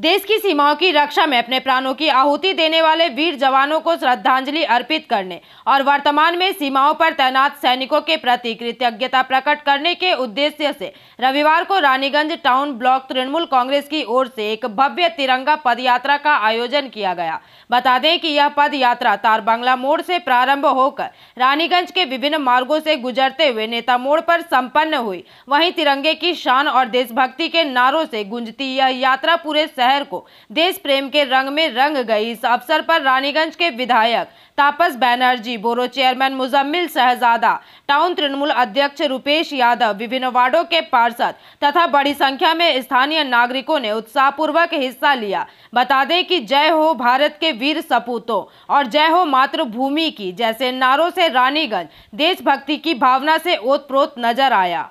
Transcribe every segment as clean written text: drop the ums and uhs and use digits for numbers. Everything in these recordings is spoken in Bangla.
देश की सीमाओं की रक्षा में अपने प्राणों की आहुति देने वाले वीर जवानों को श्रद्धांजलि अर्पित करने और वर्तमान में सीमाओं पर तैनात सैनिकों के प्रति कृतज्ञता प्रकट करने के उद्देश्य से रविवार को रानीगंज टाउन ब्लॉक तृणमूल कांग्रेस की ओर से एक भव्य तिरंगा पदयात्रा का आयोजन किया गया। बता दें कि यह पद यात्रा तार बांग्ला मोड़ से प्रारंभ होकर रानीगंज के विभिन्न मार्गों से गुजरते हुए नेता मोड़ पर संपन्न हुई। वहीं तिरंगे की शान और देशभक्ति के नारों से गूंजती यह यात्रा पूरे शहर को देश प्रेम के रंग में रंग गई। इस अवसर पर रानीगंज के विधायक तापस बैनर्जी, बोरो चेयरमैन मुजम्मिल शहजादा, टाउन तृणमूल अध्यक्ष रुपेश यादव, विभिन्न वार्डों के पार्षद तथा बड़ी संख्या में स्थानीय नागरिकों ने उत्साहपूर्वक हिस्सा लिया। बता दें कि जय हो भारत के वीर सपूतों और जय हो मातृभूमि की जैसे नारों से रानीगंज देशभक्ति की भावना से ओतप्रोत नजर आया।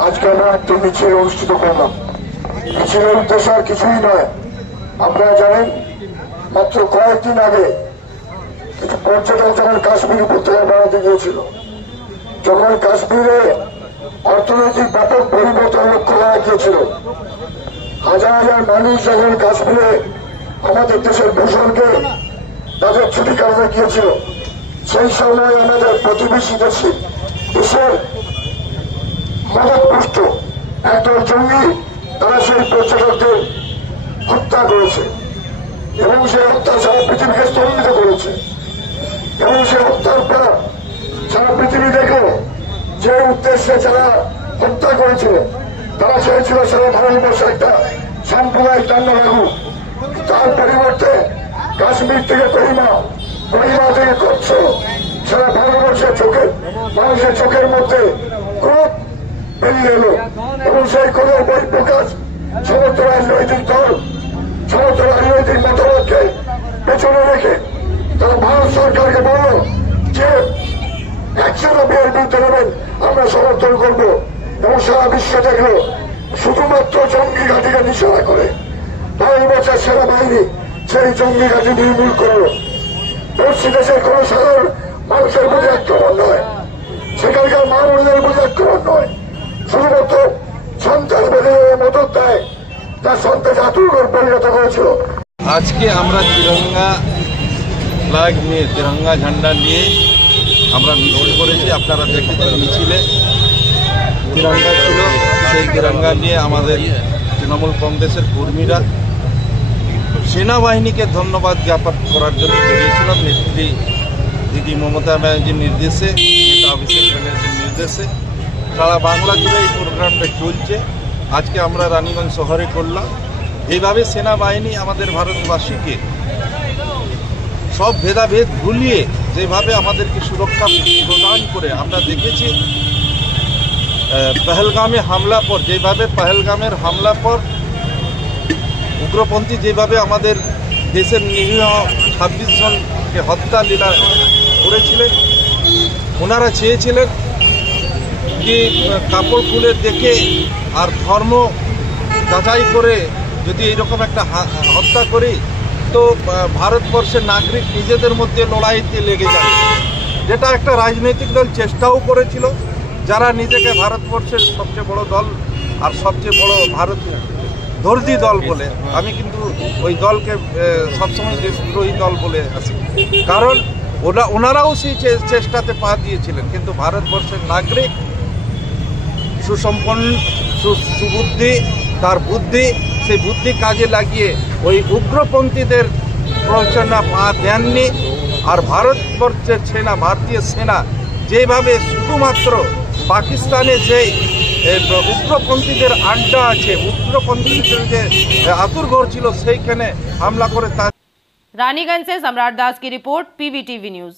आज के আমরা একটি মিছিল অনুষ্ঠিত করলাম। মিছিলের উদ্দেশ্য আর কিছুই নয়, আপনারা জানেন মাত্র কয়েকদিন আগে কিছু পর্যটক যখন কাশ্মীর উপত্যকায় বেড়াতে গিয়েছিল, যখন কাশ্মীরে অর্থনৈতিক ব্যাপক পরিবর্তন লক্ষ্য করা গিয়েছিল, হাজার হাজার মানুষ যখন কাশ্মীরে আমাদের দেশের ভূষণকে তাদের ছুটি কাটাতে গিয়েছিল, সেই সময় আমাদের প্রতিবেশী দেশের মদতপুষ্ট একদল জঙ্গি তারা সেই পর্যটকদের হত্যা করেছে এবং সেই হত্যা সারা পৃথিবীকে স্তম্ভিত করেছে। এবং সেই হত্যার পর সারা পৃথিবী দেখল যে উদ্দেশ্যে যারা হত্যা করেছিল তারা চেয়েছিল সারা ভারতবর্ষে একটা সাম্প্রদায়িক দণ্ড লাগুক। তার পরিবর্তে কাশ্মীর থেকে কহিমা থেকে কচ্ছ সারা ভারতবর্ষের মানুষের চোখের মধ্যে ক্রোধ বেরিয়ে এলো এবং সেই ক্রোধের বহিঃপ্রকাশ সমস্ত রাজনৈতিক দল সমস্ত রাজনৈতিক মতবাদকে পেছনে রেখে তারা ভারত সরকারকে বলল যে একসাথে বিয়ের বিরুদ্ধে নেবেন, আমরা সমর্থন করব। এবং সারা বিশ্ব দেখলো শুধুমাত্র জঙ্গি ঘাঁটিকে নিশানা করে 5 বছর সেনাবাহিনী সেই জঙ্গি ঘাঁটি নির্মূল করল। পশ্চিম দেশের কোন সাধারণ মানুষের প্রতি আক্রমণ নয়, সেখানকার মা বোনদের প্রতি আক্রমণ নয়, শুধুমাত্র সন্তান বেঁধে মদত দেয় তার সন্তান আতুর পরিণত করেছিল। আজকে আমরা তিরঙ্গা ফ্ল্যাগ নিয়ে তিরঙ্গা ঝান্ডা নিয়ে আমরা মিছিল করেছি। আপনারা দেখেছেন মিছিলে তিরঙ্গা ছিল, সেই তিরঙ্গা নিয়ে আমাদের তৃণমূল কংগ্রেসের কর্মীরা সেনাবাহিনীকে ধন্যবাদ জ্ঞাপন করার জন্য বেরিয়েছিলাম। নেত্রী দিদি মমতা ব্যানার্জির নির্দেশে, নেতা অভিষেক ব্যানার্জির নির্দেশে সারা বাংলা জুড়ে এই প্রোগ্রামটা চলছে। আজকে আমরা রানীগঞ্জ শহরে করলাম। এইভাবে সেনাবাহিনী আমাদের ভারতবাসীকে সব ভেদাভেদ ভুলিয়ে যেভাবে আমাদেরকে সুরক্ষা প্রদান করে আমরা দেখেছি। পহেলগামে হামলা পর যেভাবে পহেলগামের হামলা পর উগ্রপন্থী যেভাবে আমাদের দেশের নিরীহ 26 জনকে হত্যা লীলা করেছিলেন, ওনারা চেয়েছিলেন যে কাপড় খুলে দেখে আর ধর্ম যাচাই করে যদি এইরকম একটা হত্যা করি তো ভারতবর্ষের নাগরিক নিজেদের মধ্যে লড়াইতে লেগে যাবে, যেটা একটা রাজনৈতিক দল চেষ্টাও করেছিল, যারা নিজেকে ভারতবর্ষের সবচেয়ে বড় দল আর সবচেয়ে বড় ভারত দর্জি দল বলে। আমি কিন্তু ওই দলকে সবসময় দেশদ্রোহী দল বলে আছি, কারণ ওনারাও সেই চেষ্টাতে পা দিয়েছিলেন। কিন্তু ভারতবর্ষের নাগরিক সুসম্পন্ন সুবুদ্ধি, তার বুদ্ধি, সেই বুদ্ধি কাজে লাগিয়ে ওই উগ্রপন্থীদের প্ররোচনা পা দেননি। আর ভারতবর্ষের সেনা, ভারতীয় সেনা যেভাবে শুধুমাত্র পাকিস্তানে যে উগ্রপন্থীদের আড্ডা আছে, উগ্রপন্থীদের যে আতুরঘর ছিল, সেইখানে হামলা করে। रानीगंज से सम्राट दास की रिपोर्ट, PVTV न्यूज।